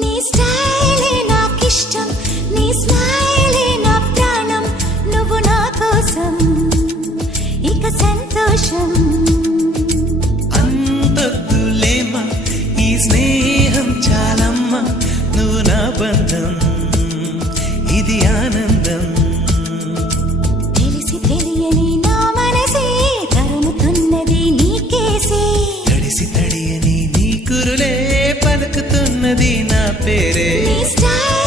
నీ స్టైలే నాకిష్టం, నీ స్మైలే నా ప్రాణం, నువ్వు నా కోసం ఇక సంతోషం. అంతొద్దులేమా ఈ స్నేహం చాలమ్మా, నువ్వు నా బంధం ఇది ఆనందం. తెలిసి తెలియని నా మనసే తరుముతున్నది నీకేసే, తడిసి తడియని నీ కురులే పలుకుతున్నది నా పేరే. నీ స్టైల్